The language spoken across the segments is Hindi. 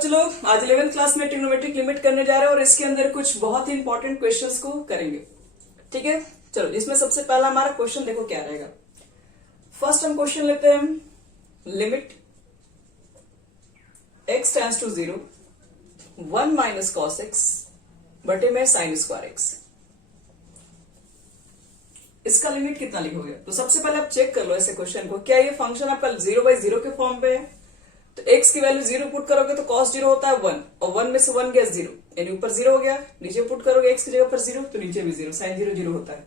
बच्चे लोग आज 11th क्लास में ट्रिग्नोमेट्रिक लिमिट करने जा रहे हैं और इसके अंदर कुछ बहुत ही इंपॉर्टेंट क्वेश्चंस को करेंगे। ठीक है, चलो इसमें सबसे पहला हमारा क्वेश्चन देखो क्या रहेगा। फर्स्ट हम क्वेश्चन लेते हैं, limit x tends to 0 1 minus cos x बटे में साइन स्क्वायर एक्स। इसका लिमिट कितना लिखोगे? तो सबसे पहले आप चेक कर लो ऐसे क्वेश्चन को, क्या ये फंक्शन आपका 0/0 के फॉर्म पे है? तो x की वैल्यू 0 पुट करोगे तो cos 0 होता है 1 और 1 में से 1 गया 0, यानी ऊपर 0 हो गया। नीचे पुट करोगे x की जगह पर 0 तो नीचे भी 0, साइन 0 0 होता है।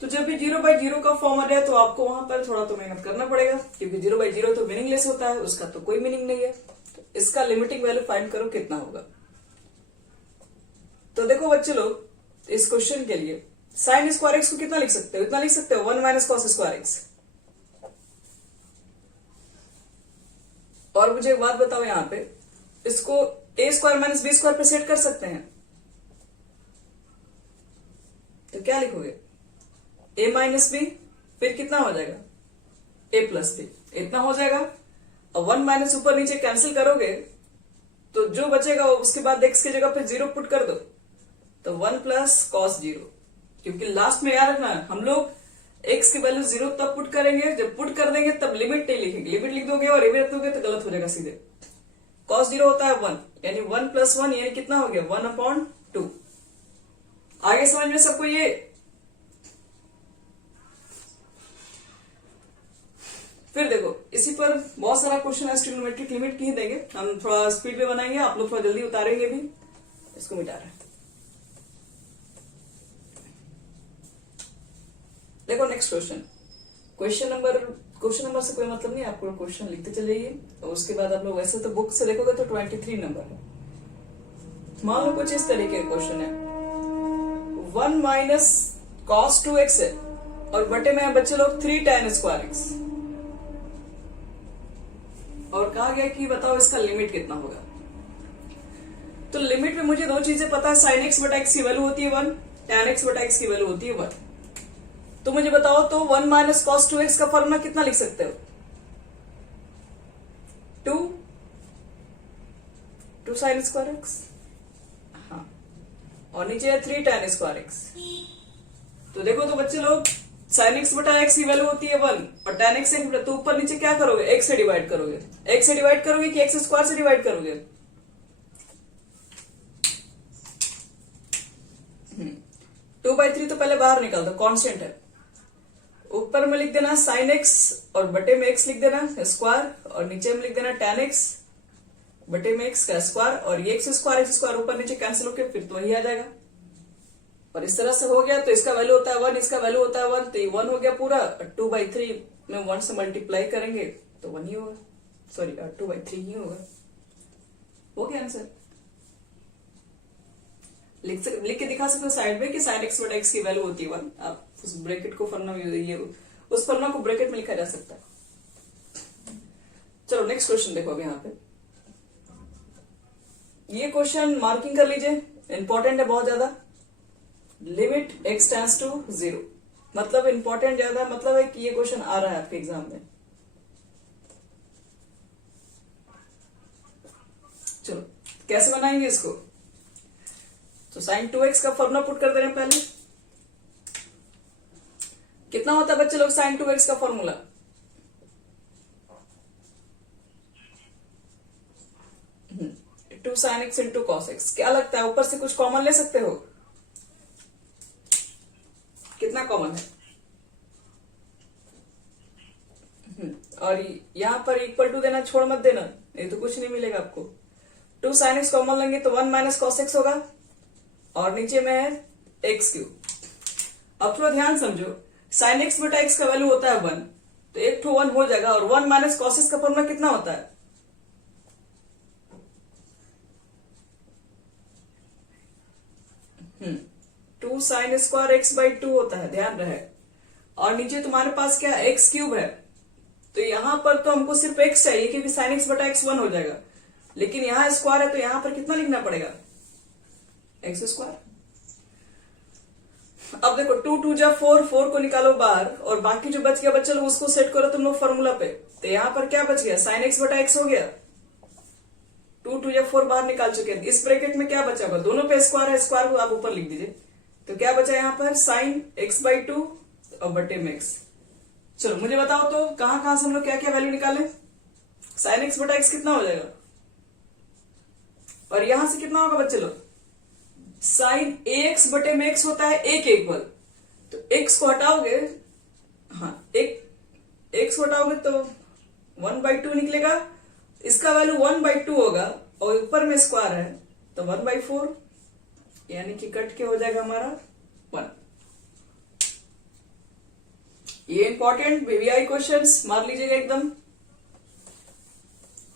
तो जब भी 0/0 का फॉर्म आ जाए तो आपको वहां पर थोड़ा तो मेहनत करना पड़ेगा, क्योंकि 0/0 तो मीनिंगलेस होता है, उसका तो कोई मीनिंग नहीं है। तो इसका लिमिटिंग वैल्यू फाइंड करो कितना होगा। तो देखो बच्चे लोग, इस क्वेश्चन के लिए साइन स्क्वायर एक्स को कितना लिख सकते हो? इतना लिख सकते हो 1 माइनस कॉस स्क्वायर एक्स। और मुझे एक बात बताओ, यहां पे इसको a square minus B square पे सेट कर सकते हैं, तो क्या लिखोगे? a माइनस बी, फिर कितना हो जाएगा? a प्लस बी, इतना हो जाएगा। और 1 माइनस ऊपर नीचे कैंसिल करोगे तो जो बचेगा उसके बाद x की जगह पे 0 पुट कर दो, तो 1 प्लस कॉस 0। क्योंकि लास्ट में याद रखना, हम लोग x की वैल्यू 0 तब पुट करेंगे, जब पुट कर देंगे तब लिमिट नहीं लिखेंगे। लिमिट लिख दोगे और लिमिट दोगे तो गलत हो जाएगा सीधे। cos 0 होता है 1, यानी 1 प्लस 1 यानी कितना हो गया? 1/2। आगे समझ में सबको ये? फिर देखो, इसी पर बहुत सारा क्वेश्चन है, ट्रिग्नोमेट्रिक लिमिट की ही देंगे। हम थोड़ा स्पीड में बनाएंगे, आप लोग थोड़ा जल्दी उतारेंगे भी। इसको मिटा रहे हैं। देखो नेक्स्ट क्वेश्चन, क्वेश्चन नंबर से कोई मतलब नहीं, आपको क्वेश्चन लिखते चले और उसके बाद आप लोग वैसे तो बुक से देखोगे तो 23 नंबर है। मान लो कुछ इस तरीके का क्वेश्चन है, 1 माइनस कॉस 2x है और बटे में बच्चे लोग 3 tan स्क्वायर एक्स, और कहा गया कि बताओ इसका लिमिट कितना होगा। तो लिमिट में मुझे दो चीजें पता है, साइन एक्स बटा एक्स की वैल्यू होती है 1, tan एक्स बटा एक्स की वैल्यू होती है 1। तो मुझे बताओ, तो 1 माइनस कॉस 2x का फॉर्मूला कितना लिख सकते हो? 2 साइन स्क्वायर एक्स, हाँ, और नीचे है 3 tan स्क्वायर एक्स। तो देखो तो बच्चे लोग, साइन एक्स बटा एक्स की वैल्यू होती है 1 और tan एक्स, तो ऊपर नीचे क्या करोगे? x से डिवाइड करोगे। x से डिवाइड करोगे कि x स्क्वायर से डिवाइड करोगे? 2/3 तो पहले बाहर निकाल दो, कांस्टेंट है। ऊपर में लिख देना साइन एक्स और बटे में एक्स लिख देना स्क्वायर, और नीचे में लिख देना tan एक्स बटे में एक्स का स्क्वायर, और ये एक्स स्क्वायर ऊपर नीचे कैंसिल होकर फिर तो वही आ जाएगा। और इस तरह से हो गया, तो इसका वैल्यू होता है 1, इसका वैल्यू होता है 1, तो ये 1 हो गया पूरा। 2/3 में 1 से मल्टीप्लाई करेंगे तो 1 ही होगा, सॉरी 2/3 ही होगा। हो गया आंसर। लिख के दिखा सकते हो साइड में कि साइन एक्स बटा एक्स की वैल्यू होती है 1। आप उस ब्रैकेट को फॉर्मूला में, ये उस फॉर्मूला को ब्रैकेट में लिखा जा सकता है। चलो नेक्स्ट क्वेश्चन देखो अब यहाँ पे। ये क्वेश्चन मार्किंग कर लीजिए, इंपॉर्टेंट है बहुत ज्यादा। लिमिट x टेंड्स टू 0, मतलब इंपॉर्टेंट ज्यादा, मतलब है कि ये क्वेश्चन आ रहा है आपके एग्जाम में। चलो कैसे बनाएंगे इसको? तो साइन 2x का फॉर्मूला पुट कर दे रहे हैं पहले। कितना होता है बच्चे लोग साइन 2x का formula? Two sine x into cos x. क्या लगता है ऊपर से कुछ कॉमन ले सकते हो? कितना कॉमन है? और यहां पर इक्वल टू देना, छोड़ मत देना, नहीं तो कुछ नहीं मिलेगा आपको। 2 साइन एक्स कॉमन लेंगे तो 1 माइनस कॉस एक्स होगा, और नीचे में है x3। अब थोड़ा ध्यान समझो, साइन एक्स बटा एक्स का वैल्यू होता है 1, तो 1 हो जाएगा, और 1 माइनस कॉस एक्स का फॉर्मूला कितना होता है? Two sine square x by 2 होता है, ध्यान रहे। और नीचे तुम्हारे पास क्या है? x³ है। तो यहां पर तो हमको सिर्फ x चाहिए, क्योंकि साइन एक्स बटा एक्स 1 हो जाएगा, लेकिन यहां स्क्वायर है तो यहां पर कितना लिखना पड़ेगा? x²। अब देखो 2 2 जा 4, 4 को निकालो बाहर, और बाकी जो बच गया बच्चे लोग उसको सेट करो तुम लोग फॉर्मूला पे। तो यहां पर क्या बच गया? साइन एक्स बटा एक्स हो गया, 2 या 4 बाहर निकाल चुके हैं। इस ब्रैकेट में क्या बचा होगा, दोनों पे स्क्वायर है, स्क्वायर को आप ऊपर लिख दीजिए। तो क्या बचा यहाँ पर साइन x/2 और बटे में x। चलो मुझे बताओ तो कहां से हम लोग क्या क्या वैल्यू निकालें। साइन x बटा x कितना हो जाएगा, और यहां से कितना होगा बच्चे लोग, साइन ax बटे में x होता है a के इक्वल। तो x को हटाओगे, हाँ x को हटाओगे तो 1/2 निकलेगा, इसका वैल्यू 1/2 होगा और ऊपर में स्क्वायर है तो 1/4, यानी कि कट के हो जाएगा हमारा 1। ये इंपॉर्टेंट वीवीआई क्वेश्चंस मार लीजिएगा एकदम।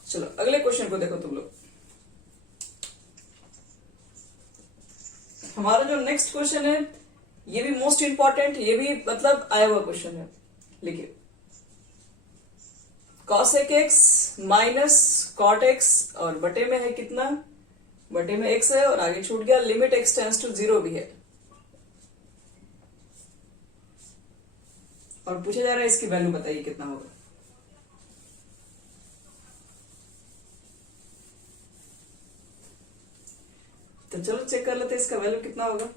चलो अगले क्वेश्चन को देखो तुम लोग। हमारा जो नेक्स्ट क्वेश्चन है ये भी मोस्ट इंपॉर्टेंट, ये भी मतलब आया हुआ क्वेश्चन है। लिखिए cosec x minus cot x और बटे में है कितना, बटे में x है और आगे छूट गया, लिमिट x टेंड्स टू 0 भी है। और पूछा जा रहा है इसकी वैल्यू बताइए कितना होगा। तो चलो चेक कर लेते हैं इसका वैल्यू कितना होगा।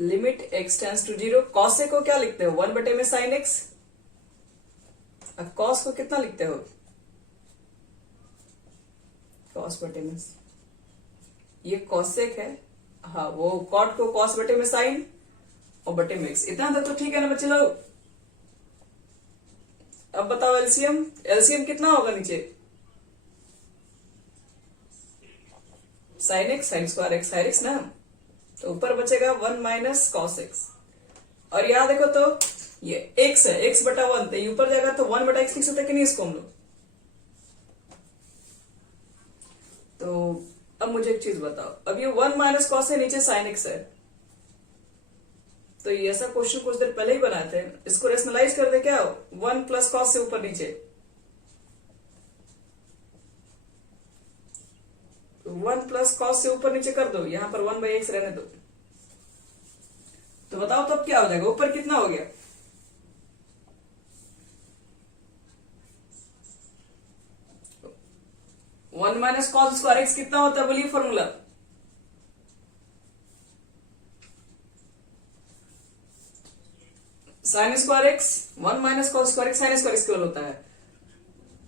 Limit x tends to 0, cos को क्या लिखते हो 1 बटे में साइन x, अब cos को कितना लिखते हो, cos बटे में, ये cosec है, हाँ वो cot को cos बटे में साइन और बटे में x। इतना तक तो ठीक है ना बच्चे लोग। अब बताओ एलसीएम, एलसीएम कितना होगा नीचे, sine x sine square x sine x ना, तो ऊपर बचेगा 1 माइनस कॉस एक्स। और यहां देखो तो ये x है, x बटा 1, तो ये ऊपर जाएगा तो 1 बटा x लिख सकते कि नहीं इसको हम लोग। तो अब मुझे एक चीज बताओ, अब ये 1 माइनस कॉस है, नीचे साइन x है, तो ये ऐसा क्वेश्चन कुछ देर पहले ही बनाए थे, इसको रेशनलाइज कर दे क्या, 1 प्लस कॉस से ऊपर नीचे, 1 प्लस कॉस से ऊपर नीचे कर दो, यहां पर 1/x रहने दो। तो बताओ तो अब क्या हो जाएगा, ऊपर कितना हो गया, one minus cos square x कितना होता है, बोलिए formula. Sign square x, 1 minus cos square x sign square x केवल होता है।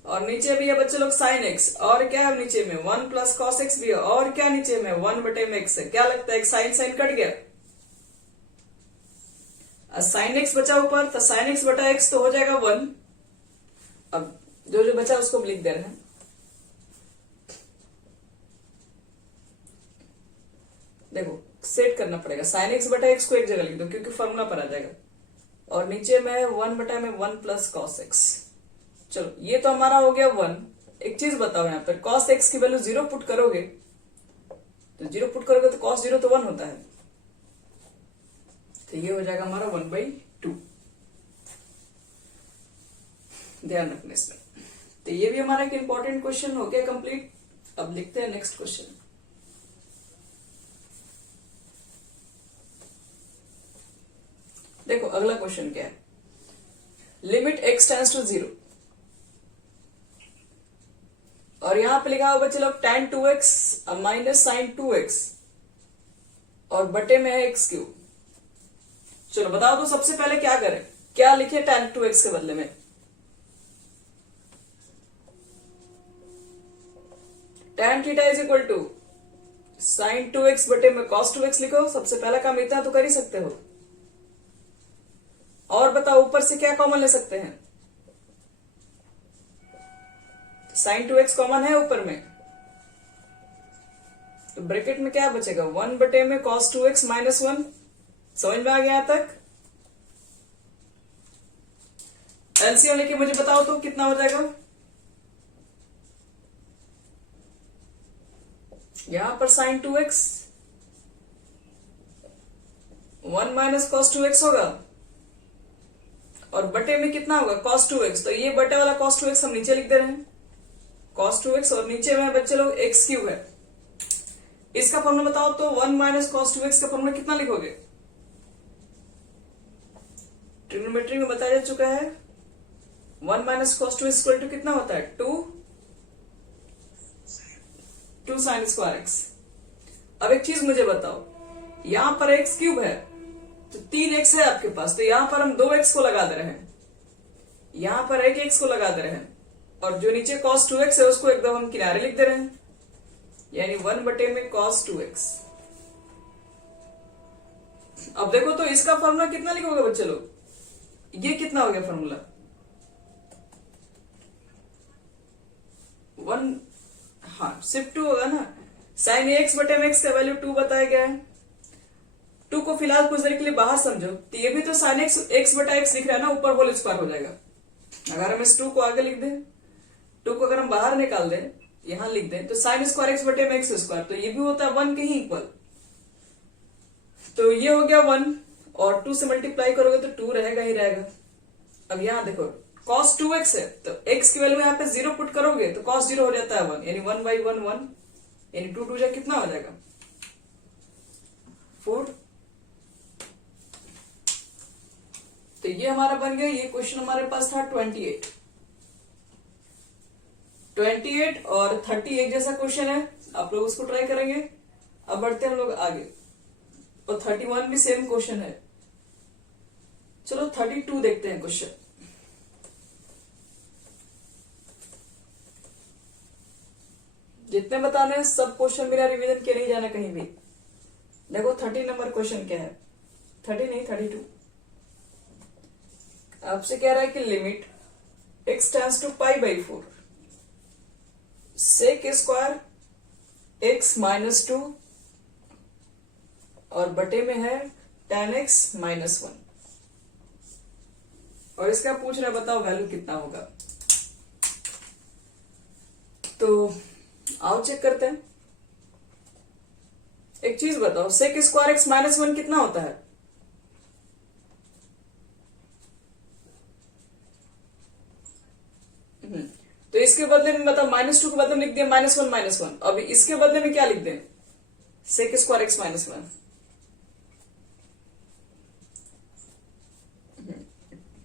और नीचे भी है बच्चे लोग साइन एक्स, और क्या है नीचे में 1 प्लस कॉस एक्स भी है, और क्या नीचे में 1 बटे में एक्स है। क्या लगता है साइन साइन कट गया, साइन एक्स बचा ऊपर, तो साइन एक्स बटा एक्स तो हो जाएगा 1। अब जो जो बचा उसको लिख दे रहे हैं। देखो सेट करना पड़ेगा, साइन एक्स बटा एक्स को एक जगह लिख दो क्योंकि फॉर्मूला पर आ जाएगा, और नीचे में 1 बटा में 1 प्लस कॉस एक्स। चलो ये तो हमारा हो गया 1। एक चीज बताओ, यहाँ पर कॉस एक्स की वैल्यू 0 पुट करोगे, तो 0 पुट करोगे तो कॉस 0 तो 1 होता है, तो ये हो जाएगा हमारा 1/2। ध्यान रखना इसमें। तो ये भी हमारा एक इंपॉर्टेंट क्वेश्चन हो गया कंप्लीट। अब लिखते हैं नेक्स्ट क्वेश्चन। देखो अगला क्वेश्चन क्या है, लिमिट x टेंड्स टू 0, और यहां पे लिखा हुआ बच्चे लोग tan 2x minus sign 2x और बटे में है x क्यूब। चलो बताओ तो सबसे पहले क्या करें, क्या लिखे tan 2x के बदले में, tan theta is equal to sine 2x बटे में cos 2x लिखो। सबसे पहला काम इतना तो कर ही सकते हो। और बताओ ऊपर से क्या कॉमन ले सकते हैं, साइन 2x कॉमन है ऊपर में, तो ब्रैकेट में क्या बचेगा 1 बटे में cos 2x माइनस 1। समझ में आ गया यहां तक। एलसीएम लेके मुझे बताओ तो कितना हो जाएगा, यहां पर sign 2x 1 minus cos 2x होगा, और बटे में कितना होगा cos 2x, तो ये बटे वाला cos 2x हम नीचे लिख दे रहे हैं, cos 2x, और नीचे में बच्चे लोग x क्यूब है। इसका फॉर्मूला बताओ तो 1 माइनस cos 2x का फॉर्मूला कितना लिखोगे, ट्रिग्नोमेट्री में बताया जा चुका है, 1 माइनस कॉस 2 इक्वल टू कितना होता है? 2 साइन स्क्वायर एक्स। अब एक चीज मुझे बताओ, यहां पर एक्स क्यूब है तो 3x है आपके पास, तो यहां पर हम 2x को लगा दे रहे हैं, यहां पर 1x को लगा दे रहे हैं, और जो नीचे cos 2x है उसको एकदम हम किनारे लिख दे रहे हैं, यानी 1/में cos 2x। अब देखो तो इसका फॉर्मूला कितना लिखोगे बच्चे लोग? ये कितना हो गया फॉर्मूला? 1, हाँ सिर्फ 2 होगा ना। साइन एक्स बटे में एक्स का वैल्यू 2 बताया गया है। 2 को फिलहाल कुछ देर के लिए बाहर समझो, तो ये भी तो साइन एक्स बटा एक्स दिख रहा है ना, ऊपर होल स्क्वायर हो जाएगा। अगर हम इस 2 को आगे लिख दें, 2 को अगर हम बाहर निकाल दें, यहां लिख दें, तो साइन स्क्वायर एक्स बटे में एक्स स्क्वायर, तो ये भी होता है 1 के ही इक्वल। तो ये हो गया 1, और 2 से मल्टीप्लाई करोगे तो 2 रहेगा ही रहेगा। अब यहां देखो cos 2x है, तो x की वैल्यू यहाँ पे 0 पुट करोगे तो cos 0 हो जाता है 1, यानी 1/1 1, यानी 2 2 जा कितना हो जाएगा? 4। तो ये हमारा बन गया, ये क्वेश्चन हमारे पास था 28 और 30 एक जैसा क्वेश्चन है, आप लोग उसको ट्राई करेंगे। अब बढ़ते हैं हम लोग आगे, और 31 भी सेम क्वेश्चन है। चलो 32 देखते हैं क्वेश्चन। जितने बताने हैं सब क्वेश्चन बिना रिवीजन किए नहीं जाना कहीं भी। देखो 30 नंबर क्वेश्चन क्या है, 30 नहीं 32। आपसे कह रहा है कि limit x tends to π/4 sec square x -2 और बटे में है tan x -1, और इसका पूछ रहा है बताओ वैल्यू कितना होगा। तो आओ चेक करते हैं। एक चीज बताओ, सेक स्क्वायर x -1 कितना होता है? तो इसके बदले में बताओ, -2 के बदले में लिख दिया -1 अब इसके बदले में क्या लिख दें? Sec square x -1।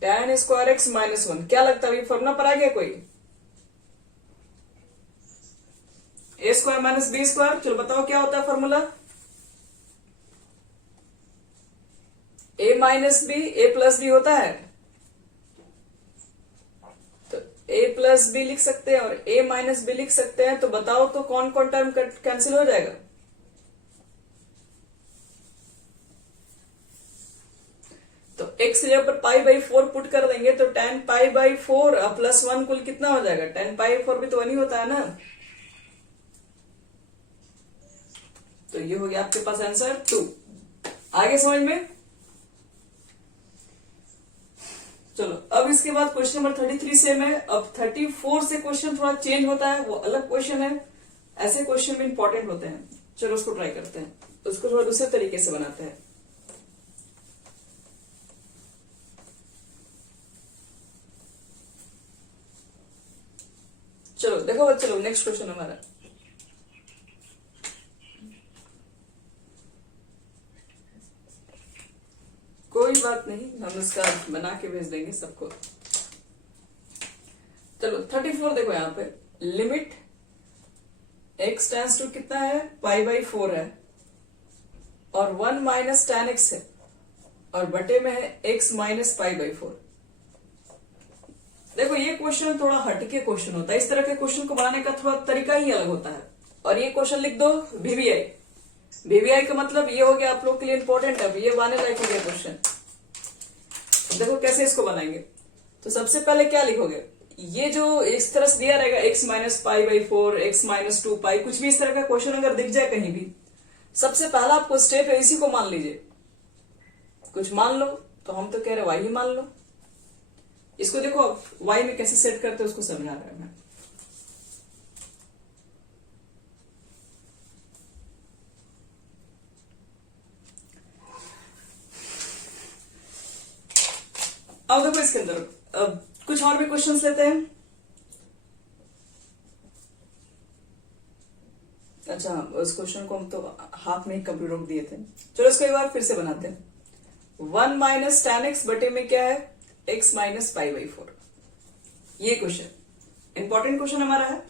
tan square x -1 क्या लगता है? फॉर्मूला पर आ गया कोई? a square minus B square. चलो बताओ क्या होता है formula? a minus B a plus B होता है, तो a प्लस बी लिख सकते हैं और a माइनस बी लिख सकते हैं। तो बताओ तो कौन कौन टर्म कैंसिल हो जाएगा? तो x की जगह पर π/4 पुट कर देंगे तो tan π/4 प्लस 1 कुल कितना हो जाएगा? tan π/4 भी तो 1 ही होता है ना। तो ये हो गया आपके पास आंसर 2। आगे समझ में? चलो अब इसके बाद क्वेश्चन नंबर 33 सेम है। अब 34 से क्वेश्चन थोड़ा चेंज होता है, वो अलग क्वेश्चन है। ऐसे क्वेश्चन भी इंपॉर्टेंट होते हैं। चलो उसको ट्राई करते हैं, उसको थोड़ा दूसरे तरीके से बनाते हैं। चलो देखो बच्चे लोग, नेक्स्ट क्वेश्चन हमारा कोई बात नहीं, हम इसका बना के भेज देंगे सबको। चलो 34 देखो, यहाँ पे लिमिट x टेंड्स टू कितना है? π/4 है, और 1 माइनस tan x है, और बटे में है x माइनस π/4। देखो ये क्वेश्चन थोड़ा हटके क्वेश्चन होता है, इस तरह के क्वेश्चन को बनाने का थोड़ा तरीका ही अलग होता है। और ये क्वेश्चन लिख दो VBI का मतलब ये हो गया आप लोग के लिए इंपॉर्टेंट है, ये बनाने लायक हो गया क्वेश्चन। देखो कैसे इसको बनाएंगे। तो सबसे पहले क्या लिखोगे? ये जो इस तरह से दिया रहेगा x माइनस π/4, x माइनस 2π, कुछ भी इस तरह का क्वेश्चन अगर दिख जाए कहीं भी, सबसे पहला आपको स्टेप है इसी को मान लीजिए। कुछ मान लो, तो हम तो कह रहे y ही मान लो। इसको देखो y में कैसे सेट करते हैं उसको समझा रहा है मैं। अब देखो इसके अंदर अब कुछ और भी क्वेश्चंस लेते हैं। अच्छा, उस क्वेश्चन को हम तो हाफ में ही कंप्लीट रोक दिए थे। चलो इसको एक बार फिर से बनाते हैं। 1 माइनस tan x बटे में क्या है? x minus π/4। ये क्वेश्चन इंपॉर्टेंट क्वेश्चन हमारा है।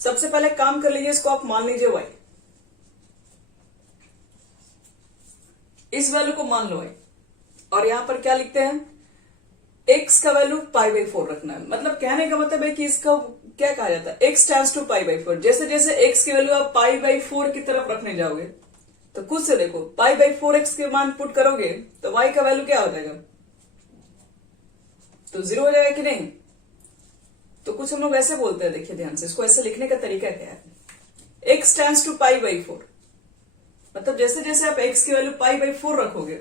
सबसे पहले काम कर लीजिए, इसको आप मान लीजिए y, इस वैल्यू को मान लो y, और यहां पर क्या लिखते हैं, x का वैल्यू π/4 रखना है। मतलब कहने का मतलब है कि इसका क्या कहा जाता है, x टेंड्स टू π/4। जैसे जैसे x की वैल्यू आप π/4 की तरफ रखने जाओगे तो खुद से देखो π/4 x के मान पुट करोगे तो y का वैल्यू क्या हो जाएगा, तो 0 हो जाएगा कि नहीं। तो कुछ हम लोग ऐसे बोलते हैं, देखिए ध्यान से, इसको ऐसे लिखने का तरीका क्या है, x टेंड्स टू π/4, मतलब जैसे जैसे आप x की वैल्यू π/4 रखोगे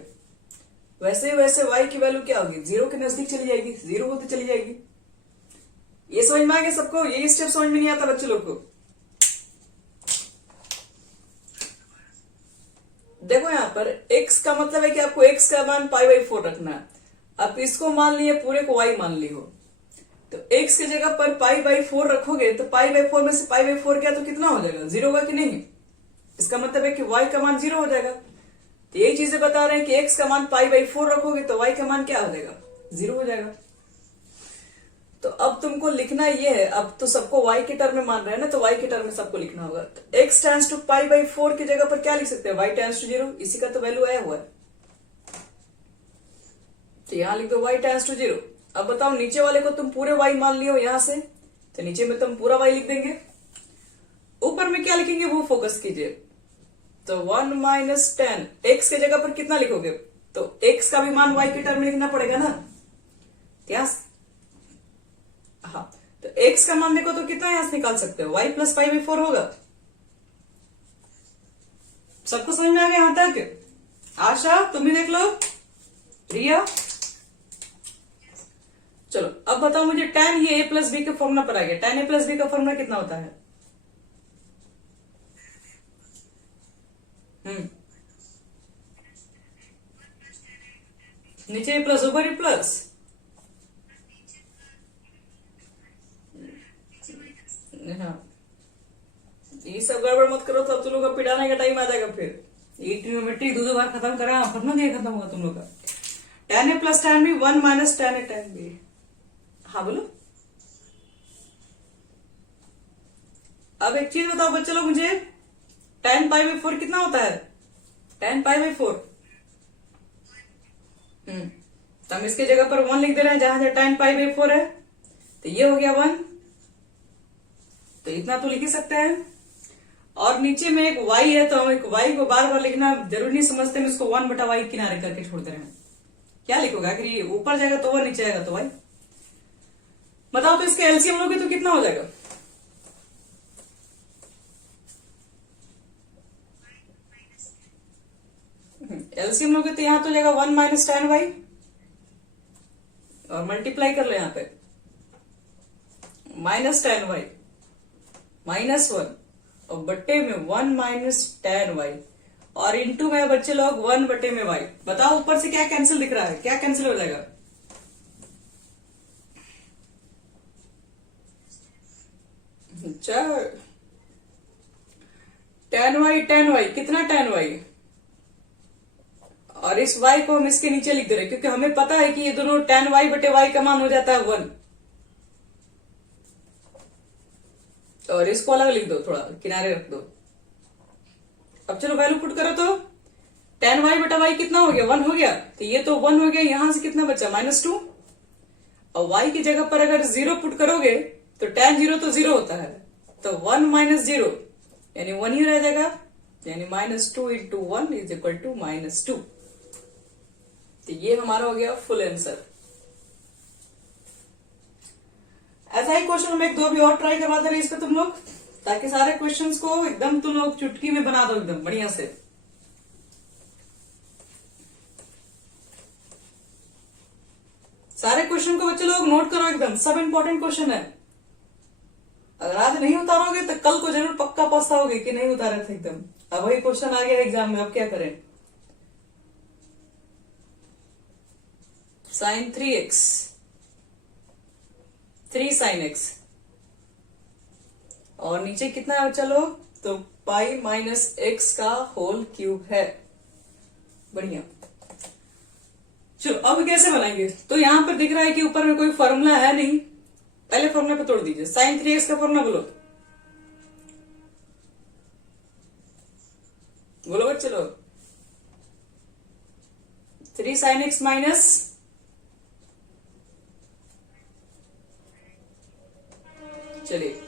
वैसे वैसे y की वैल्यू क्या होगी, 0 के नजदीक चली जाएगी, 0 होती चली जाएगी। ये समझ में आ गया सबको, यही स्टेप समझ में नहीं आता बच्चे लोग को। देखो यहां पर x का मतलब है कि आपको x का मान π/4 रखना है। आप इसको मान लिए, पूरे को y मान ली हो, तो x की जगह पर π/4 रखोगे तो π/4 में से π/4 क्या तो कितना हो जाएगा, 0 होगा कि नहीं। इसका मतलब है कि y का मान 0 हो जाएगा। तो यही चीजें बता रहे हैं कि x का मान π/4 रखोगे तो y का मान क्या हो जाएगा, 0 हो जाएगा। तो अब तुमको लिखना ये है, अब तो सबको y के टर्म में मान रहे हैं ना, तो y के टर्म में सबको लिखना होगा। तो x टेंड्स टू π/4 की जगह पर क्या लिख सकते हैं, y टेंड्स टू 0, इसी का तो वैल्यू आया हुआ है, तो यहां लिख दो y टेंड्स टू 0। अब बताओ नीचे वाले को तुम पूरे y मान लियो यहां से, तो नीचे में तुम पूरा y लिख देंगे, ऊपर में क्या लिखेंगे वो फोकस कीजिए। तो 1 माइनस 10, x के जगह पर कितना लिखोगे, तो x का भी मान y के टर्म में लिखना पड़ेगा ना, क्या, हाँ, तो x का मान देखो तो कितना यहां से निकाल सकते हो, y प्लस π/4 होगा। सबको समझ में आ गया यहां तक, आशा तुम भी देख लो, रिया, चलो अब बताओ मुझे tan ये a प्लस बी के फॉर्मूला पर आ गया, tan a प्लस बी का फॉर्मूला कितना होता है, नीचे प्लस ऊपर ही प्लस, हाँ, ये सब गड़बड़ मत करो तो अब तुम लोग का पिटाने का टाइम आ जाएगा। फिर ये ट्रिग्नोमेट्री दो बार खत्म करा, फिर ना ये खत्म होगा तुम लोग का। tan a plus tan b 1 minus tan a tan b, हाँ बोलो। अब एक चीज बताओ बच्चे लोग मुझे, tan π/4 कितना होता है, tan π/4, तो हम इसके जगह पर 1 लिख दे रहे हैं जहां से tan π/4 है, तो ये हो गया 1, तो इतना तो लिख ही सकते हैं। और नीचे में एक y है, तो हम एक y को बार बार लिखना जरूरी नहीं समझते, हम इसको 1/y किनारे करके छोड़ दे रहे हैं। क्या लिखोगे, अगर ये ऊपर जाएगा तो 1, नीचे आएगा तो y। बताओ तो इसके एलसीएम लोगे तो कितना हो जाएगा, एलसीएम लोगे तो यहां तो जाएगा 1 माइनस tan y, और मल्टीप्लाई कर लो यहां पे, माइनस tan y माइनस 1 और बट्टे में 1 माइनस tan y, और इंटू में बच्चे लोग 1 बट्टे में y। बताओ ऊपर से क्या कैंसिल दिख रहा है, क्या कैंसिल हो जाएगा, अच्छा tan y कितना tan y, और इस y को हम इसके नीचे लिख दे रहे क्योंकि हमें पता है कि ये दोनों tan y बटे y का मान हो जाता है 1, और इसको अलग लिख दो, थोड़ा किनारे रख दो। अब चलो वैल्यू पुट करो तो tan y बटा y कितना हो गया, 1 हो गया, तो ये तो 1 हो गया, यहां से कितना बचा -2, और y की जगह पर अगर 0 पुट करोगे तो tan 0 तो 0 होता है, तो 1 माइनस 0 यानी 1 ही रह जाएगा, यानी -2 इंटू 1 इज इक्वल टू -2। तो ये हमारा हो गया फुल आंसर। ऐसा ही क्वेश्चन हम एक दो भी और ट्राई करवाते रहे इस पे तुम लोग, ताकि सारे क्वेश्चंस को एकदम तुम लोग चुटकी में बना दो एकदम बढ़िया से। सारे क्वेश्चन को बच्चे लोग नोट करो एकदम, सब इंपॉर्टेंट क्वेश्चन है। अगर आज नहीं उतारोगे तो कल को जरूर पक्का पछताओगे कि नहीं उतारे थे एकदम। अब वही क्वेश्चन आ गया एग्जाम में, अब क्या करें। sin 3x 3 sin x, और नीचे कितना है चलो, तो पाई माइनस एक्स का होल क्यूब है। बढ़िया, चलो अब कैसे बनाएंगे। तो यहां पर दिख रहा है कि ऊपर में कोई फॉर्मूला है नहीं, पहले फॉर्मूले पे तोड़ दीजिए। साइन 3x का फॉर्मूला बोलो, बोलो बच्चे लोग। 3 sin x माइनस, चलिए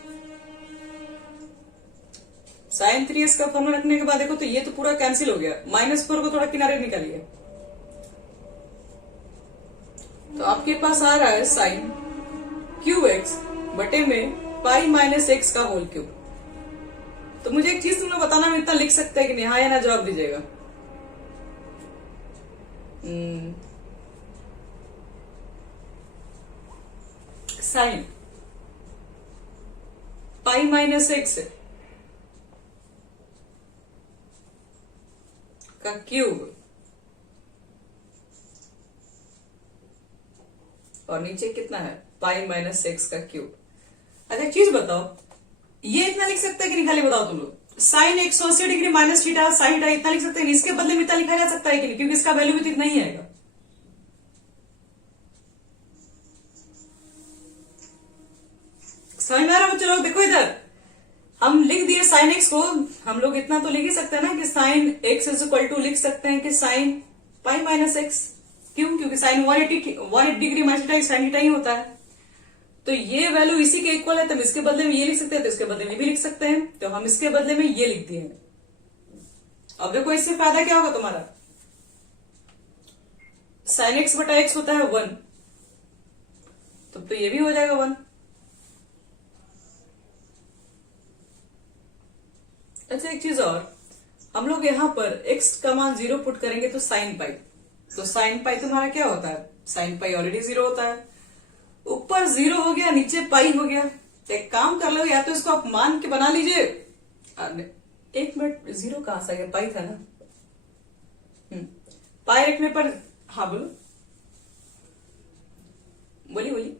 साइन 3x का फॉर्मूला रखने के बाद देखो तो ये तो पूरा कैंसिल हो गया। -4 को थोड़ा किनारे निकालिए तो आपके पास आ रहा है साइन क्यूब एक्स बटे में पाई माइनस एक्स का होल क्यूब। तो मुझे एक चीज तुम लोग बताना, हम इतना लिख सकते हैं कि नहीं, हाँ या ना जवाब दीजिएगा। साइन पाई माइनस एक्स का क्यूब और नीचे कितना है, पाई माइनस एक्स का क्यूब। अच्छा एक चीज बताओ, ये इतना लिख सकते हैं कि नहीं, खाली बताओ तुम लोग। Sine 180 degree minus theta sine theta इतना लिख सकते हैं, इसके बदले में इतना लिखा जा सकता है कि नहीं, क्योंकि इसका वैल्यू भी तो इतना ही आएगा। समझ में आ रहा है बच्चों लोग? देखो इधर हम लिख दिए साइन एक्स को, हम लोग इतना तो लिख ही सकते हैं ना कि sine x is equal to लिख सकते हैं कि साइन पाई माइनस एक्स। क्यों? क्योंकि sine 180 degree minus theta sine theta ही होता है। तो ये वैल्यू इसी के इक्वल है, तो हम इसके बदले में ये लिख सकते हैं, तो इसके बदले में भी लिख सकते हैं, तो हम इसके बदले में ये लिख दिए। अब देखो इससे फायदा क्या होगा तुम्हारा, साइन एक्स बटा एक्स होता है 1, तो ये भी हो जाएगा 1। अच्छा एक चीज और, हम लोग यहां पर x का मान 0 पुट करेंगे तो साइन पाई, तो साइन पाई तुम्हारा क्या होता है, साइन पाई ऑलरेडी 0 होता है। ऊपर 0 हो गया, नीचे पाई हो गया। तो एक काम कर लो, या तो इसको आप मान के बना लीजिए। एक मिनट, 0 कहां से आ गया, पाई था ना। पाई रखने पर, हाँ बोलो, बोलिए बोलिए।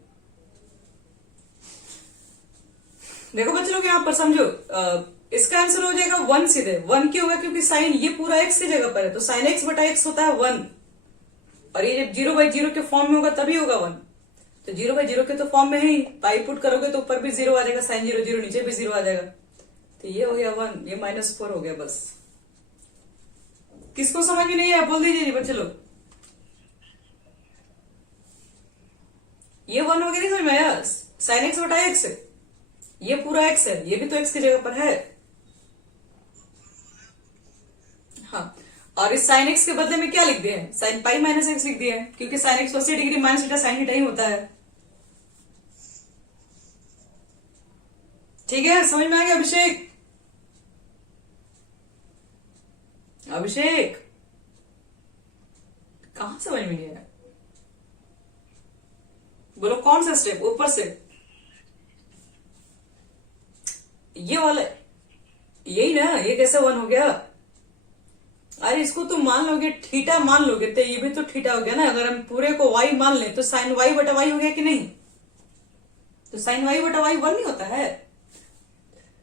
देखो बच्चे लोग यहां पर समझो, इसका आंसर हो जाएगा 1 सीधे। 1 क्यों होगा, क्योंकि साइन ये पूरा x की जगह पर है, तो साइन x बटा x होता है 1, और ये जब 0/0 के फॉर्म में होगा तभी होगा 1। तो 0/0 के तो फॉर्म में ही, पाई पुट करोगे तो ऊपर भी 0 आ जाएगा, साइन 0 0 नीचे भी 0 आ जाएगा। तो ये हो गया 1, ये -4 हो गया। बस किसको समझ में नहीं है बोल दीजिए बच्चे लोग। ये 1 हो गया, नहीं समझ में आया, साइन x बटा x है, ये पूरा x है, ये भी तो x की जगह पर है। हाँ, और इस साइन एक्स के बदले में क्या लिख दिए हैं, साइन पाई माइनस एक्स लिख दिए हैं, क्योंकि sine x 80 degree minus theta sine theta ही होता है। ठीक है, समझ में आ गया अभिषेक? अभिषेक कहां समझ में नहीं आया, बोलो कौन सा स्टेप, ऊपर से ये वाला, यही ना, ये कैसे 1 हो गया। अरे इसको तो मान लोगे, थीटा मान लोगे तो ये भी तो थीटा हो गया ना। अगर हम पूरे को y मान लें तो साइन y बटा y हो गया कि नहीं, तो साइन y बटा y 1 नहीं होता है।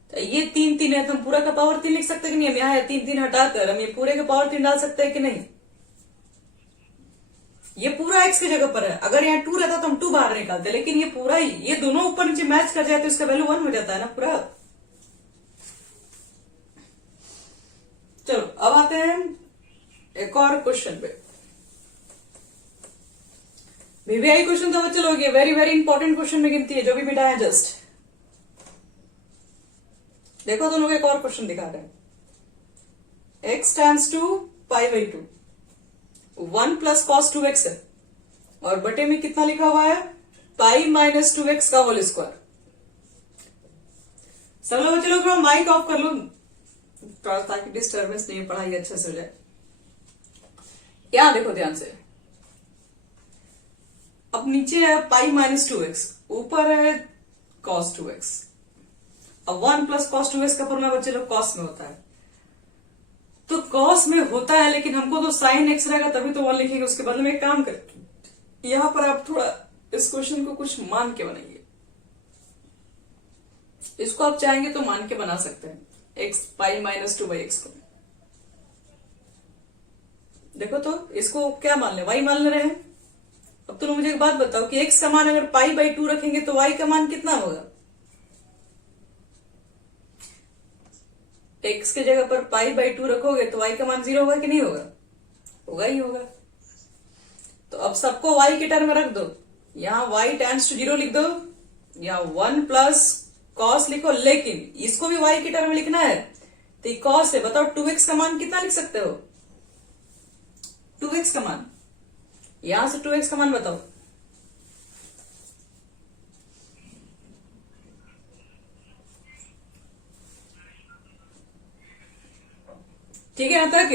तो ये 3 3 है, तो हम पूरा का पावर 3 लिख सकते हैं कि नहीं, हम यहाँ 3 3 हटाकर हम ये पूरे का पावर 3 डाल सकते हैं कि नहीं। ये पूरा x की जगह पर है, अगर यहाँ 2 रहता तो हम 2 बाहर निकालते, लेकिन ये पूरा ही, ये दोनों ऊपर नीचे मैच कर जाए तो इसका वैल्यू 1 हो जाता है ना पूरा। चलो अब आते हैं एक और क्वेश्चन पे। वीवीआई क्वेश्चन तो बच्चे लोग, ये वेरी वेरी इंपॉर्टेंट क्वेश्चन में गिनती है, जो भी मिटा है जस्ट देखो। तो लोग एक और क्वेश्चन दिखा रहे हैं, x tends to π/2, 1 plus cos 2x है, और बटे में कितना लिखा हुआ है, पाई माइनस 2x का होल स्क्वायर। सब लोग बच्चे लोग माइक ऑफ कर लो ताकि डिस्टर्बेंस नहीं, पढ़ाई अच्छे से हो जाए। यहां देखो ध्यान से, अब नीचे है पाई माइनस 2x, ऊपर है कॉस 2x। अब 1 प्लस कॉस 2x का फॉर्मूला बच्चे लोग कॉस में होता है, तो कॉस में होता है, लेकिन हमको तो साइन x रहेगा तभी तो 1 लिखेंगे। उसके बदले में एक काम करके यहां पर आप थोड़ा इस क्वेश्चन को कुछ मान के बनाइए। इसको आप चाहेंगे तो मान के बना सकते हैं, x पाई माइनस 2/x को। देखो तो इसको क्या मान ले, y मान ले रहे हैं, अब तुम मुझे एक बात बताओ कि x का मान अगर पाई बाई 2 रखेंगे तो y का मान कितना होगा? x की जगह पर पाई बाई 2 रखोगे तो y का मान 0 होगा कि नहीं होगा? होगा ही होगा। तो अब सबको y के टर्म में रख दो, यहां y टेंड्स टू 0 लिख दो, यहां 1 प्लस कॉस लिखो, लेकिन इसको भी y के टर्म में लिखना है तो ये कॉस है। बताओ 2x का मान कितना लिख सकते हो? 2x का मान, यहां से 2x का मान बताओ। ठीक है, यहां तक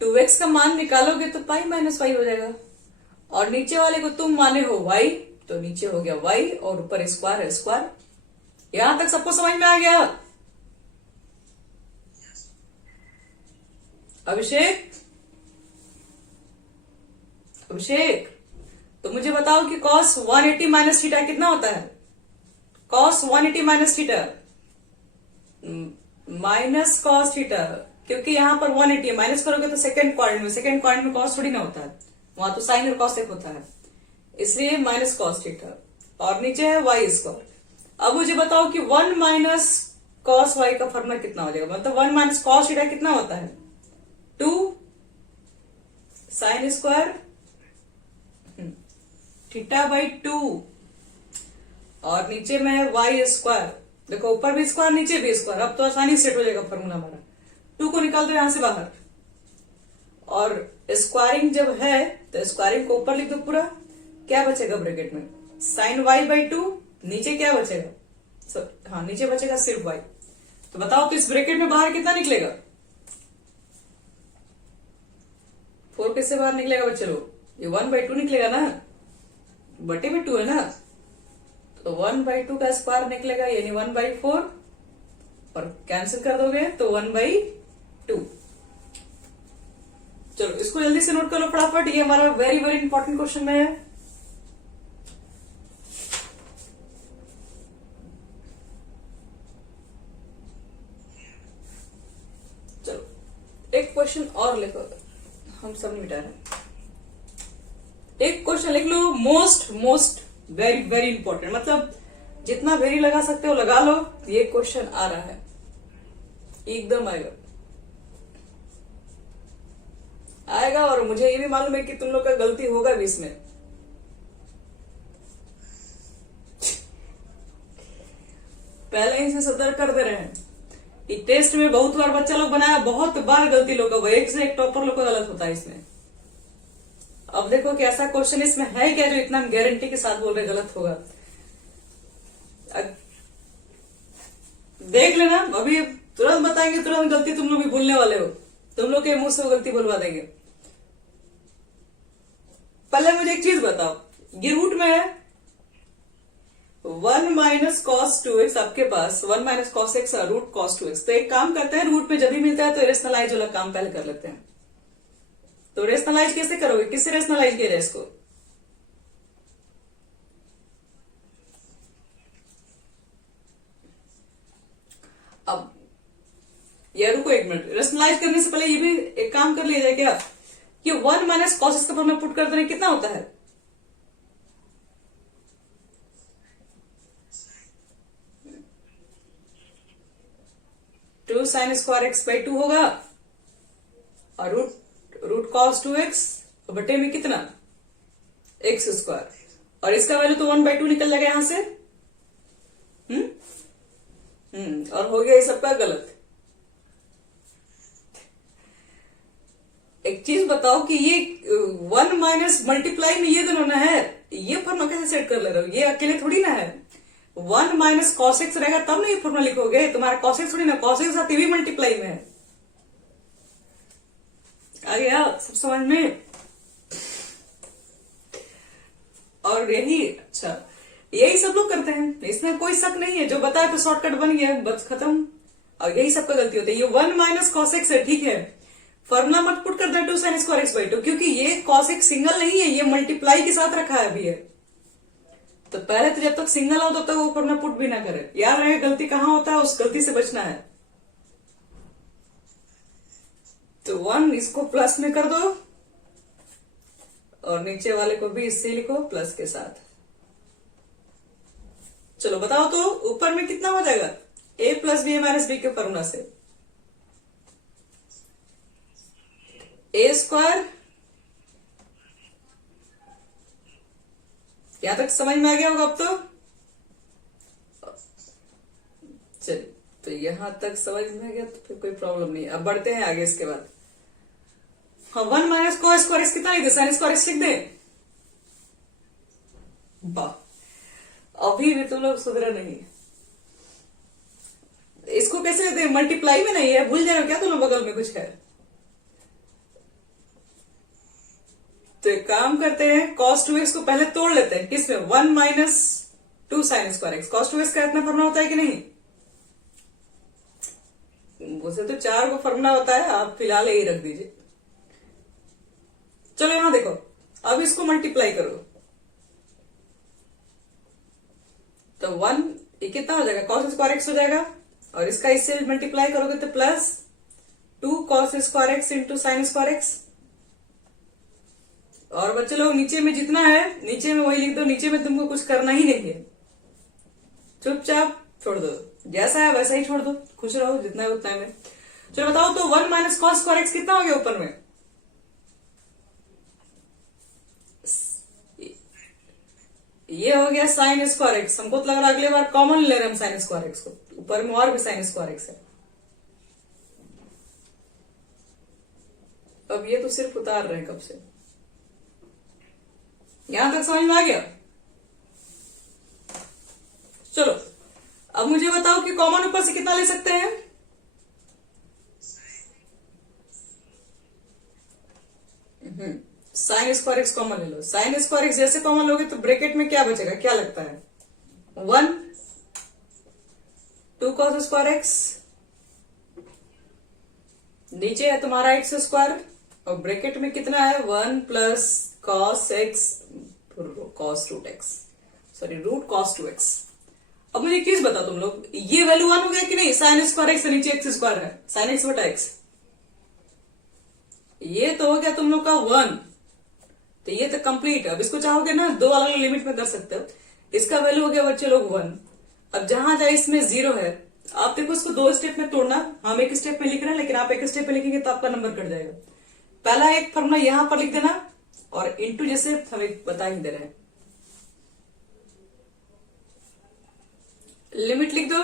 2x का मान निकालोगे तो पाई माइनस वाई हो जाएगा, और नीचे वाले को तुम माने हो y, तो नीचे हो गया y और ऊपर स्क्वायर है स्क्वायर। यहां तक सबको समझ में आ गया? अभिषेक, अभिषेक तो मुझे बताओ कि cos 180 माइनस थीटा कितना होता है? cos 180 minus theta minus cos theta, क्योंकि यहां पर 180 है, माइनस करोगे तो सेकंड क्वाड्रेंट में कॉस थोड़ी ना होता है, वहां तो साइन और कॉस एक होता है, इसलिए माइनस कॉस थीटा, और नीचे है वाई स्क्वायर। अब मुझे बताओ कि 1 माइनस कॉस वाई का फॉर्मूला कितना हो जाएगा? मतलब 1 माइनस कॉस थीटा कितना होता है? 2 साइन स्क्वायर थीटा बाई 2, और नीचे में है वाई स्क्वायर। देखो ऊपर भी स्क्वायर नीचे भी स्क्वायर, अब तो आसानी सेट हो जाएगा फॉर्मूला हमारा। 2 को निकाल दो यहां से बाहर, और स्क्वायरिंग जब है तो स्क्वायरिंग को ऊपर लिख दो पूरा, क्या बचेगा ब्रैकेट में? साइन वाई बाई 2, नीचे क्या बचेगा? हाँ, नीचे बचेगा सिर्फ वाई। तो बताओ तो इस ब्रैकेट में बाहर कितना निकलेगा? 4 किससे बाहर निकलेगा बच्चे लोग? ये 1/2 निकलेगा ना, बटे में 2 है ना, तो 1/2 का स्क्वायर निकलेगा, यानी 1/4, और कैंसिल कर दोगे तो 1/2। चलो इसको जल्दी से नोट कर लो फटाफट, ये हमारा वेरी वेरी इंपॉर्टेंट क्वेश्चन में है। चलो एक क्वेश्चन और लिखो, हम सब मिटा रहे हैं। एक क्वेश्चन लिख लो, मोस्ट वेरी वेरी इंपॉर्टेंट, मतलब जितना वेरी लगा सकते हो लगा लो, ये क्वेश्चन आ रहा है, एकदम आएगा आएगा, और मुझे ये भी मालूम है कि तुम लोग का गलती होगा भी इसमें। पहले ही से सतर्क कर दे रहे हैं कि टेस्ट में बहुत बार बच्चा लोग बनाया, बहुत बार गलती लोग का, एक से एक टॉपर लोग का गलत होता है इसमें। अब देखो कि ऐसा क्वेश्चन इसमें है क्या जो इतना गारंटी के साथ बोल रहे गलत होगा। देख लेना, अभी तुरंत बताएंगे, तुरंत गलती तुम लोग भी भूलने वाले हो, तुम लोग के मुंह से वो गलती बुलवा देंगे। पहले मुझे एक चीज बताओ, ये रूट में है 1 माइनस कॉस 2x, आपके पास 1 minus cos x root cos 2x। तो एक काम करते हैं, रूट में जब भी मिलता है तो रेशनलाइज वाला काम पहले कर लेते हैं। तो रेशनलाइज कैसे करोगे? किससे रेशनलाइज किया जाए इसको? अब ये रुको एक मिनट, रेशनलाइज करने से पहले ये भी एक काम कर लिया जाए क्या कि 1 माइनस कॉस एक्स का फॉर्मूला पुट कर देना, कितना होता है? Two sine square x by 2 होगा, और रूट कॉस 2x बटे में कितना? एक्स स्क्वायर, और इसका वैल्यू तो 1/2 निकल जाएगा यहां से। और हो गया ये सबका गलत। एक चीज बताओ कि ये 1 माइनस मल्टीप्लाई में ये दोनों ना है, ये फॉर्मूला कैसे सेट कर ले रहे हो? ये अकेले थोड़ी ना है। 1 माइनस कॉस एक्स रहेगा तब ना ये फॉर्मूला लिखोगे, तुम्हारा कॉस एक्स थोड़ी ना, कॉस एक्स साथ ये भी मल्टीप्लाई में है। आ गया सब समझ में? और यही अच्छा, यही सब लोग करते हैं, इसमें कोई शक नहीं है, जो बताया तो शॉर्टकट बन गया, बस खत्म। और यही सबका गलती होती है। ये 1 माइनस कॉस एक्स है, ठीक है, फॉर्मूला मत पुट कर दे 2 साइन स्क्वायर एक्स बाई 2, क्योंकि ये कॉस एक्स सिंगल नहीं है, ये मल्टीप्लाई के साथ रखा है अभी है। तो पहले तो जब तक सिंगल हो तब तक वो फॉर्मूला पुट भी ना करे। याद रहे गलती कहां होता है, उस गलती से बचना है। तो 1 इसको प्लस में कर दो, और नीचे वाले को भी इससे लिखो प्लस के साथ। चलो बताओ तो ऊपर में कितना हो जाएगा, a plus B minus B के फॉर्मूला से a स्क्वायर। यहां तक समझ में आ गया होगा अब तो। चलिए तो यहां तक समझ में आ गया तो फिर कोई प्रॉब्लम नहीं। अब बढ़ते हैं आगे इसके बाद। हाँ, 1 माइनस को स्क्वायर एक्स कितना लिख दे, साइन स्क्वायर एक्स लिख दे। वाह, अभी भी तुम लोग सुधरे नहीं। इसको कैसे लिखते हैं, मल्टीप्लाई में नहीं है, भूल जाओ क्या तुम लोग बगल में कुछ है। तो एक काम करते हैं, cos 2x को पहले तोड़ लेते हैं किसमें, 1 minus 2 sine square x. cos 2x का इतना फॉर्मूला होता है कि नहीं, उसे तो 4 को फॉर्मूला होता है, आप फिलहाल यही रख दीजिए। चलो यहां देखो, अब इसको मल्टीप्लाई करो तो 1 ये कितना हो जाएगा, cos स्क्वायर एक्स हो जाएगा, और इसका इससे मल्टीप्लाई करोगे तो plus 2 cos square x into sine square x. और बच्चे लोग नीचे में जितना है नीचे में वही लिख दो, नीचे में तुमको कुछ करना ही नहीं है, चुपचाप छोड़ दो, जैसा है वैसा ही छोड़ दो, खुश रहो जितना है उतना में। चलो बताओ तो 1 माइनस कॉस स्क्वायर एक्स कितना हो गया ऊपर में, ये हो गया साइन स्क्वायर एक्स। हमको तो लग रहा है अगले बार कॉमन ले रहे हम साइन स्क्वायर एक्स को, ऊपर में और भी साइन स्क्वायर एक्स है। अब ये तो सिर्फ उतार रहे हैं कब से, यहां तक समझ में आ गया। चलो अब मुझे बताओ कि कॉमन ऊपर से कितना ले सकते हैं, साइन स्क्वायर एक्स कॉमन ले लो। साइन स्क्वायर एक्स जैसे कॉमन लोगे तो ब्रैकेट में क्या बचेगा, क्या लगता है, 1 2 cos स्क्वायर एक्स, नीचे है तुम्हारा एक्स स्क्वायर, और ब्रैकेट में कितना है 1 plus cos x cos root x, sorry root cos 2x। अब मुझे एक चीज बताओ तुम लोग, ये वैल्यू 1 हो गया कि नहीं, साइन स्क्वायर एक्स नीचे एक्स स्क्वायर है, साइन एक्स बटा एक्स, ये तो हो गया तुम लोग का 1, तो ये तो कंप्लीट है। अब इसको चाहोगे ना दो अलग अलग लिमिट में कर सकते हो, इसका वैल्यू हो गया बच्चे लोग 1। अब जहां जहां इसमें 0 है, आप देखो इसको 2 स्टेप में तोड़ना, हम एक स्टेप में लिख रहे हैं लेकिन आप एक स्टेप में लिखेंगे तो आपका नंबर कट जाएगा। पहला एक फॉर्मूला यहां पर लिख देना, और इंटू जैसे हमें बता ही दे रहे हैं, लिमिट लिख दो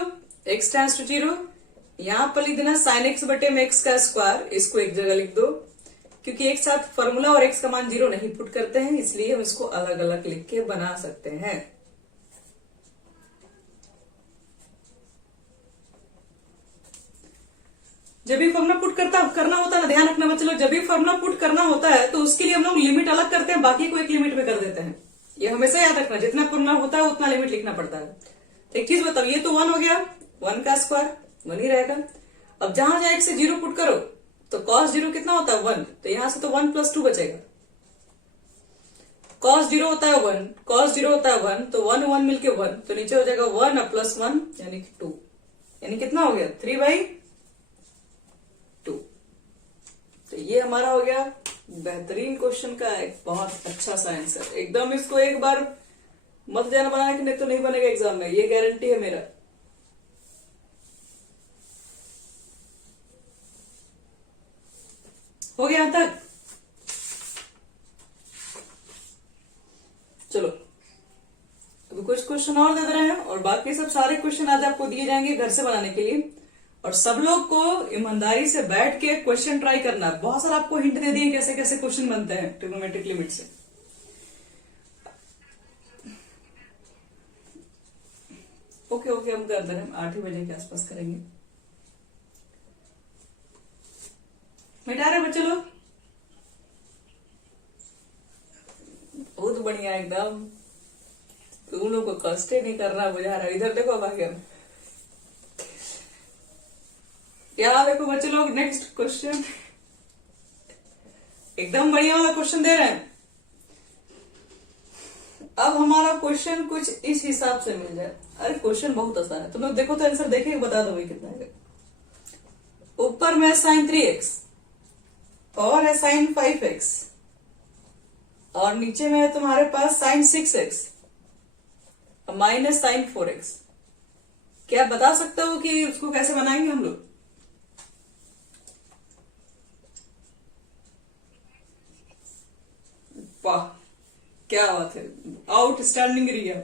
x टेंड्स टू 0, यहां पर लिख देना साइन एक्स बटे में एक्स का स्क्वायर, इसको एक जगह लिख दो, क्योंकि एक साथ फॉर्मूला और एक्स का मान 0 नहीं पुट करते हैं, इसलिए हम इसको अलग अलग लिख के बना सकते हैं। जब भी फॉर्मूला पुट करना होता है ना, ध्यान रखना बच्चे लोग, जब भी फॉर्मूला पुट करना होता है तो उसके लिए हम लोग लिमिट अलग करते हैं, बाकी को एक लिमिट में कर देते हैं। ये हमेशा याद रखना, जितना फॉर्मूला होता है उतना लिमिट लिखना पड़ता है। तो एक चीज बताओ, ये तो 1 हो गया, 1 का स्क्वायर 1 ही रहेगा। अब जहां जहां 1 से 0 पुट करो तो cos 0 कितना होता है 1, तो यहां से तो 1 प्लस 2 बचेगा। cos 0 होता है 1, cos 0 होता है 1, तो 1 1 मिलके 1, तो नीचे हो जाएगा 1 और प्लस 1 यानी 2, यानी कितना हो गया 3/2। तो ये हमारा हो गया बेहतरीन क्वेश्चन का एक बहुत अच्छा सा आंसर। एकदम इसको एक बार मत जाना बनाना कि नहीं तो नहीं बनेगा एग्जाम में, ये गारंटी है मेरा। हो गया यहां तक। चलो अभी कुछ क्वेश्चन और दे रहे हैं, और बाकी सब सारे क्वेश्चन आज आपको दिए जाएंगे घर से बनाने के लिए, और सब लोग को ईमानदारी से बैठ के क्वेश्चन ट्राई करना है। बहुत सारा आपको हिंट दे दिए कैसे कैसे क्वेश्चन बनते हैं ट्रिग्नोमेट्रिक लिमिट से। ओके ओके, हम कर दे रहे हैं, 8 ही बजे के आसपास करेंगे। मिटा रहे बच्चे लोग, बहुत बढ़िया एकदम, तुम लोग को कष्ट ही नहीं करना बुझा रहा। इधर देखो भाग्य, यहाँ देखो बच्चे लोग, नेक्स्ट क्वेश्चन एकदम बढ़िया वाला क्वेश्चन दे रहे हैं। अब हमारा क्वेश्चन कुछ इस हिसाब से मिल जाए। अरे क्वेश्चन बहुत आसान है, तुम लोग देखो तो आंसर देखे बता दो कितना है। ऊपर में साइन 3x और है साइन 5x, और नीचे में है तुम्हारे पास sign 6x minus sign 4x। क्या बता सकते हो कि उसको कैसे बनाएंगे हम लोग? वाह, क्या बात है, आउटस्टैंडिंग रिया।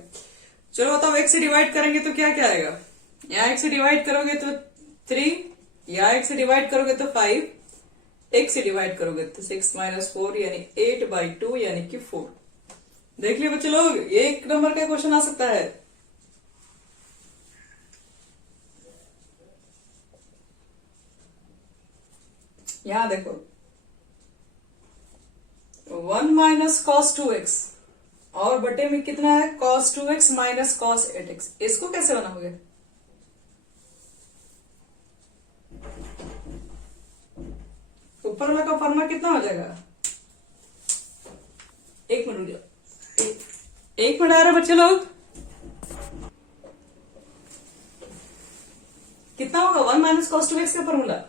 चलो बताओ, x से डिवाइड करेंगे तो क्या क्या आएगा? यहाँ x से डिवाइड करोगे तो 3, यहाँ x से डिवाइड करोगे तो 5, x से डिवाइड करोगे तो 6 माइनस 4 यानी 8/2 यानी कि 4। देख लियो बच्चे लोग, एक नंबर का क्वेश्चन आ सकता है। यहां देखो 1 माइनस कॉस 2x और बटे में कितना है cos 2x minus cos 8x। इसको कैसे बनाओगे? ऊपर वाला का फॉर्मूला कितना हो जाएगा? एक मिनट रुक, एक मिनट आ रहा है बच्चे लोग। कितना होगा 1 माइनस कॉस 2x का formula?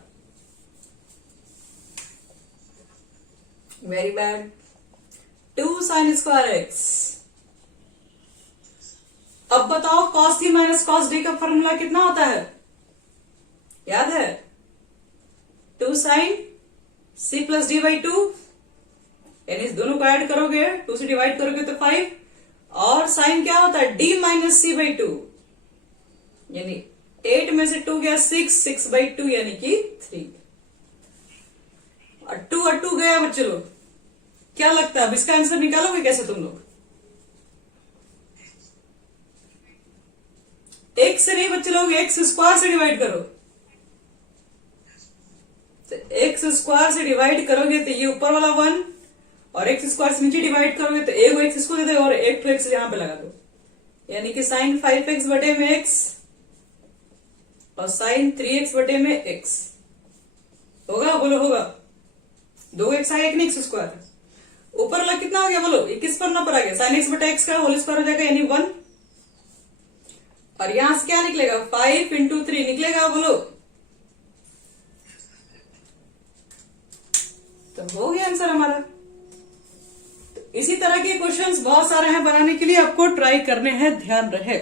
Very bad, 2 sine square x. अब बताओ cos c minus cos d का फॉर्मूला कितना होता है? याद है? 2 sine c plus D by 2, यानी इस दोनों को ऐड करोगे, 2 से डिवाइड करोगे तो 5, और साइन क्या होता है? d माइनस c बाई 2, यानी 8 में से 2 गया 6/2 यानी कि 3। और 2 गया बच्चे लोग। क्या लगता है अब इसका आंसर निकालोगे कैसे तुम लोग? x से नहीं बच्चे लोग, x स्क्वायर से डिवाइड करो। तो x स्क्वायर से डिवाइड करोगे तो ये ऊपर वाला 1, और x स्क्वायर से नीचे डिवाइड करोगे तो एक x इसको दे दो और एक तो x यहां पे लगा दो, यानी कि साइन 5x बटे में x और साइन 3x बटे में x। होगा? बोलो होगा? 2x आएगा कि नहीं x स्क्वायर? ऊपर वाला कितना हो गया बोलो? ये किस पर ना पर आ गया? साइन x बटा x का होल स्क्वायर हो जाएगा यानी 1, और यहां से क्या निकलेगा? 5 इंटू 3 निकलेगा। बोलो, तो हो गया आंसर हमारा। तो इसी तरह के क्वेश्चंस बहुत सारे हैं बनाने के लिए, आपको ट्राई करने हैं, ध्यान रहे।